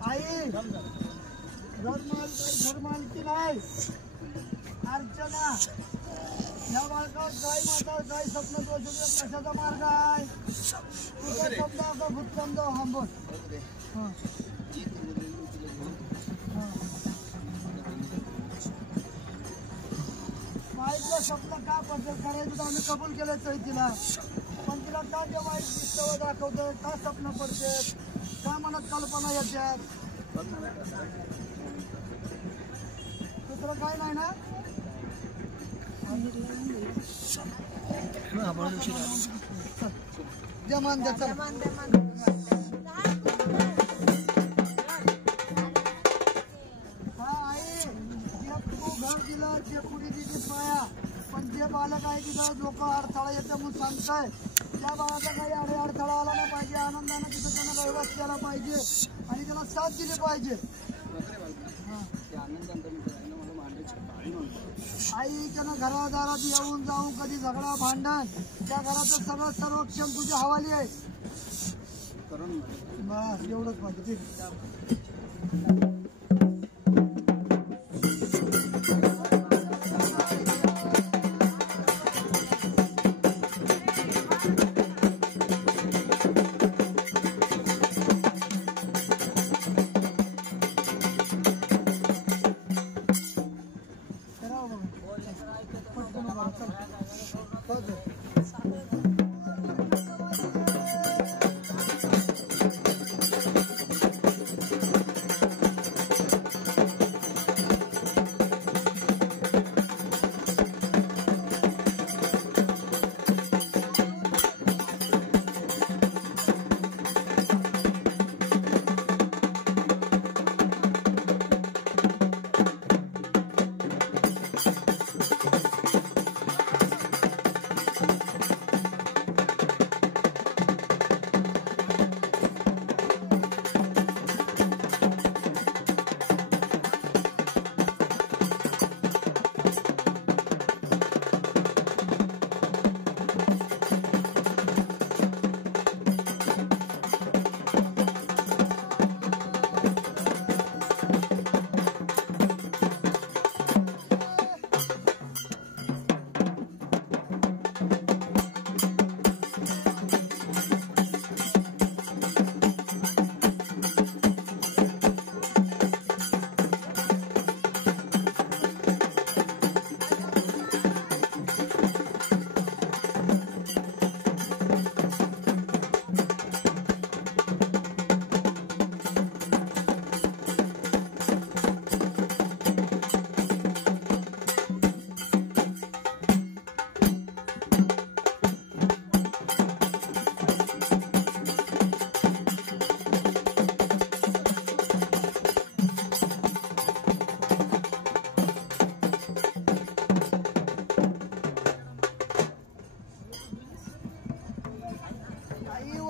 आई घरमालकी नाही अर्चना या बाळकात गाय माता गाय स्वप्न दोष कशाचा मार्ग आहे तुझा शब्द असा भूतसंद हांबोल वाईटचं स्वप्न का पद्धत करायचं तर आम्ही कबूल केलं चैतीला पण तिला का ते वाईट दिसतं दाखवतोय का स्वप्न पडते का मनात कल्पना येतात दुसरं काय नाही ना जमान घर दिलं जे पुढे दिली पाया पण जे बालक आहे तिथं लोक अडथळा येते म्हणून सांगताय त्या बाळाचा काही अडथळा आला नाही पाहिजे आनंदाने तिथं त्यांना रहिवास केला पाहिजे आणि त्याला साथ दिली पाहिजे आई त्यानं घरादारात येऊन जाऊन कधी झगडा भांडण त्या घराचं सगळं सर्वक्षम तुझ्या हवाली आहे बस एवढंच पाहिजे ठीक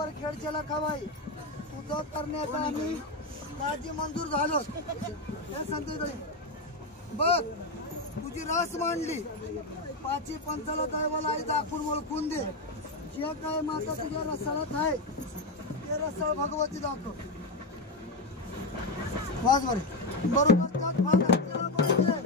वर खेळचेला खवाई तुझं करण्याचा आम्ही राजी मंजूर झालो हे संदेश बघ तुझी रास मांडली पाची पंचाला दैवाला आई दाखवून ओळखून दे जे काय माता तुझ्या रसाळात आहे ते रसाळ भगवती दाखव वाज बरोबर त्यात भाग आपल्याला पाहिजे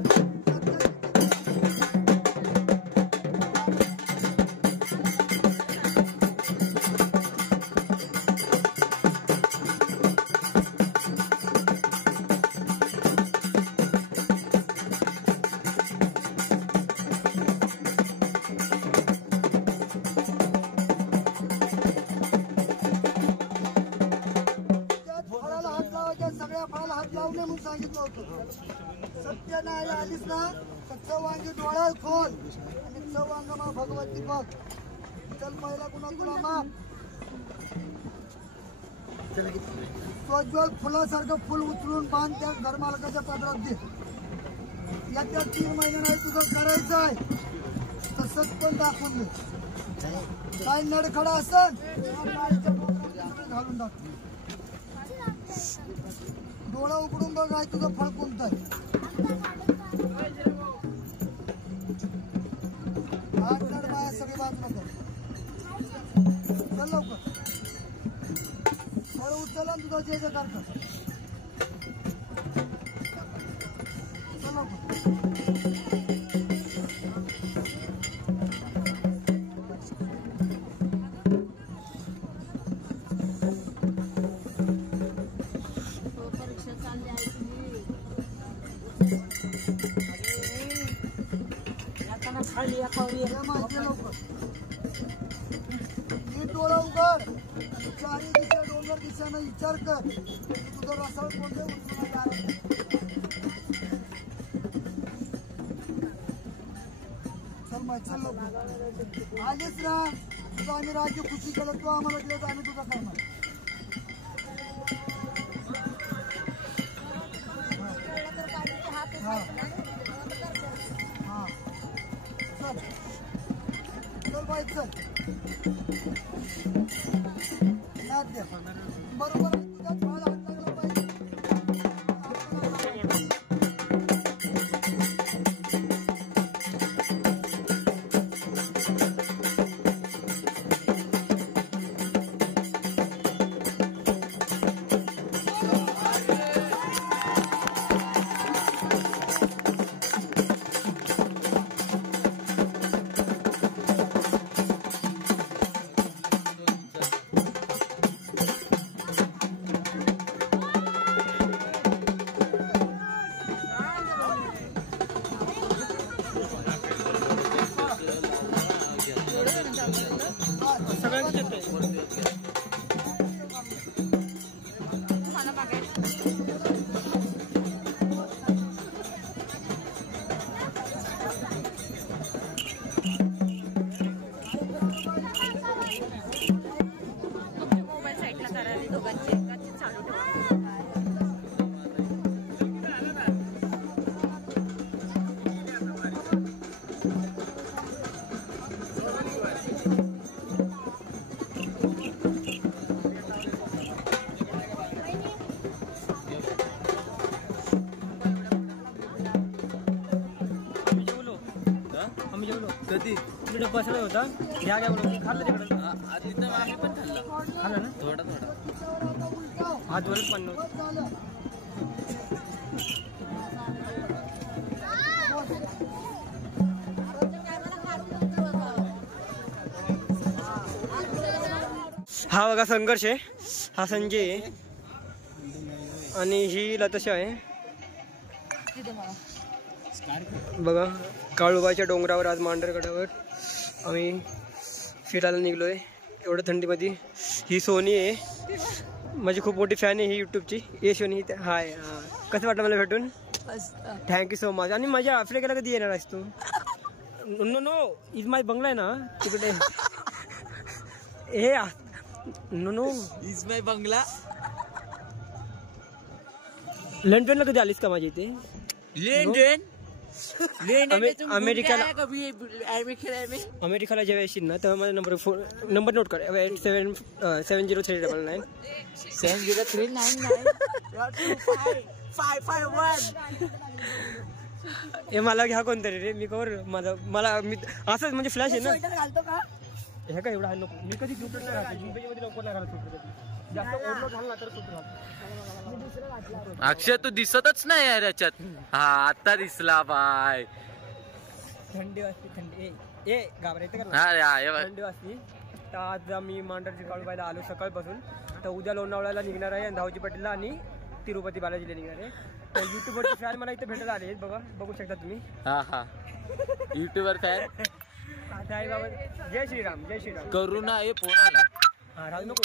सगळ्या फळाला हात लावणे म्हणून सांगितलं होतं सत्य नाही आलीस ना तर चव वांगी डोळा खोल आणि चव वांगा भगवती बघ चल पहिला गुन्हा तुला माप प्रज्वल फुलासारखं फुल उचलून बांध त्या घरमालकाच्या पदरात दे येत्या 3 महिने नाही तुझं करायचं आहे तसंच पण दाखवून दे काय नडखडा असेल घालून टाक डोळा उघडून बघ आहे तुझं फळ कोणतं आहे हात काढ बाया सगळी बाजूला कर चल लवकर फळ उचल आणि तुझा जे जगार कर चल लवकर डोळा उघड चारी दिशा डोंगर दिशानं विचार कर तुझं रसाळ कोणत्या चल माहिती चल लवकर आलीच ना तुझं आम्ही राज्य खुशी केलं तू आम्हाला दिलं तर आम्ही तुझा करणार हा चल चल बाई चल बरोबर तुझ्या फळाला हात लागला पाहिजे कधी तिकडे बसला होता घ्या घ्या म्हणून खाल्लं तिकडे आम्ही पण खाल्लं ना थोडा हात वरच पण नव्हतं हा बघा संघर्ष आहे हा संजय आहे आणि ही लतशा आहे बघा काळुबाच्या डोंगरावर आज मांढरगडावर आम्ही फिरायला निघलोय एवढं थंडीमध्ये ही सोनी आहे माझी खूप मोठी फॅन आहे ही यूट्यूबची ये सोनी हाय कसं वाटलं मला भेटून थँक्यू सो मच आणि माझ्या आफ्रिकेला कधी येणार आहेस तू नो नो इज माय बंगला आहे ना तिकडे हे नो नो इज माय बंगला लंडनला कधी आलीस का माझ्या इथे लंडन अमेरिकाला जेव्हा येशील ना तेव्हा माझा नंबर नोट कर 870399 हे मला घ्या कोणतरी रे मी कवर मला मी असंच म्हणजे फ्लॅश आहे ना घालतो का हे काय एवढा नको मी कधी ग्रुपला नाही राहतो जिंपेमध्ये लवकर नाही राहतो जास्त ओव्हरलोड झाला तर सुट राहतो अक्षय तू दिसतच नाही यार याच्यात हा आता दिसला बाय थंडी वाजते थंडी ए घाबरायचं का थंडी वाजते तर आज आम्ही मांडरची काळूबाईला आलो सकाळपासून तर उद्या लोणावळ्याला निघणार आहे धावजी पाटीलला आणि तिरुपती बालाजीला निघणार आहे तर युट्यूबवरचे फॅन मला इथे भेटायला आले बघा बघू शकता तुम्ही हा युट्यूबर फॅन आहे बाबा जय श्रीराम करू ना हे फोन आला हा राहू नको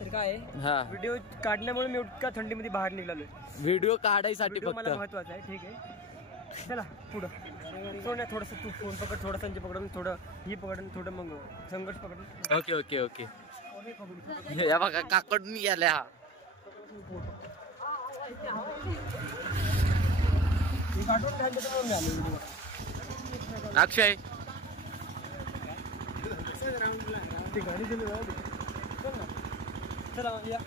तर काय हा व्हिडिओ काढण्यामुळे मी इतका थंडीमध्ये बाहेर निघालोय व्हिडिओ काढायसाठी व्हिडिओ फक्त मला महत्वाचा आहे ठीक आहे चला पुढं सोन्या थोडंसं तू फोन पकड थोडं संजय पकडून थोडं ही पकडून थोडं मग संघर्ष पकडून ओके या बघा काकडून गेल्या हा अक्षय चला या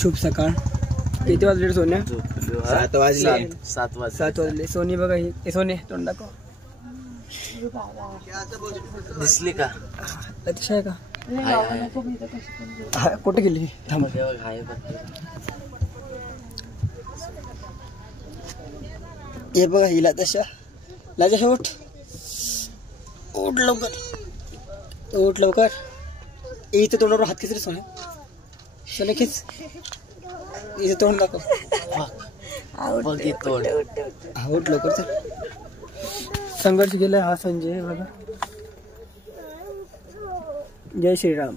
शुभ सकाळ किती वाजले सोन्या 7 वाजले सोनी बघा ही सोने तोंड दाखव दिसली का अतिशय आहे का कुठे गेली थांब हे बघा हिला तशा लाजा उठ लवकर इथे तोंडावर हात खेच रे सोने सोने खेच इथे तोंड दाखव उठ लवकर चल संघर्ष केलाय हा संजय बघा जय श्रीराम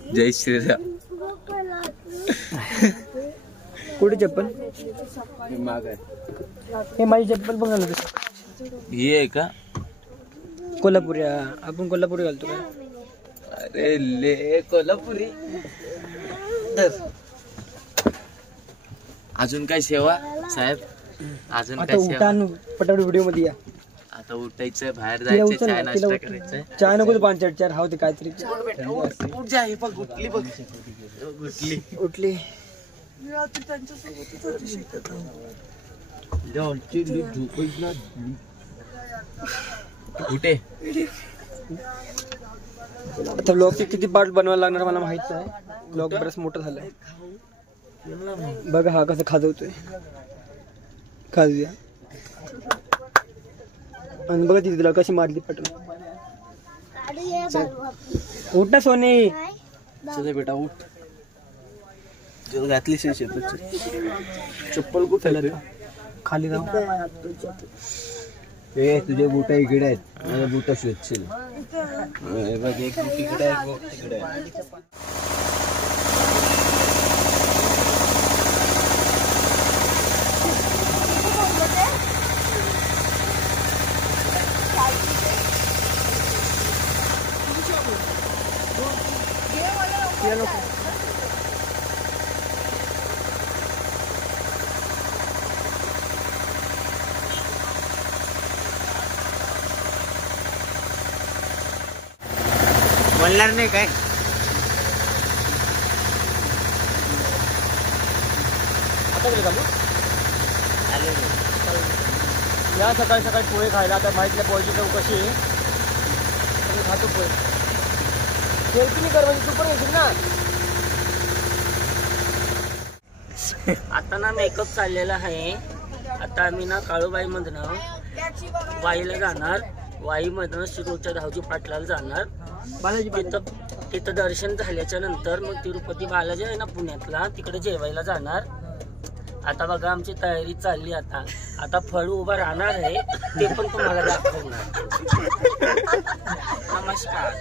कुठे चप्पल हे माझी चप्पल पण घालत ये का कोल्हापुरी आपण कोल्हापुरी घालतो का अरे ले कोल्हापुरी अजून काय सेवा साहेब अजून आता काय उठा सेवा? आणि पटापट व्हिडिओ मध्ये या. आता उठायचं, बाहेर तिला जायचं, उचल चाय ना, तिला नाश्ता उचल. करायचं. चहा नको 5-4 हा होते काहीतरी. उठ जा, हे बघ उठली बघ. उठली. उठली. मी आता त्यांच्यासोबतच होती शिकत. उठे. आता ब्लॉगचे किती पार्ट बनवायला लागणार मला माहित नाही. ब्लॉग बरंच मोठं झालंय. बघा हा कसं खाजवतोय. खाजूया. आणि बघा तिला कशी मारली पटकन. उठ ना सोने. चल बेटा उठ. जर घातली चप्पल कुठे खाली जाऊ. ए तुझे बुट इकडे आहेत, माझे बुट शोधशील. हे बघ एक बुट इकडे आहे, एक तिकडे आहे. बोलणार नाही काय. या सकाळी सकाळी पोहे खायला. आता माहितल्या पोहेची चौकशी आहे. खातो पोहे. सेल्फी कर म्हणजे तू पण येशील ना. आता ना मेकअप चाललेला आहे. आता आम्ही ना काळूबाई मधनं वाईला जाणार. वाई मधनं शिरोच्या धावजी पाटलाला जाणार. तिथं दर्शन झाल्याच्या नंतर मग तिरुपती बालाजी आहे ना पुण्यातला, तिकडे जेवायला जाणार. आता बघा आमची तयारी चालली. आता फळू उभा राहणार आहे, ते पण तुम्हाला दाखवणार. नमस्कार.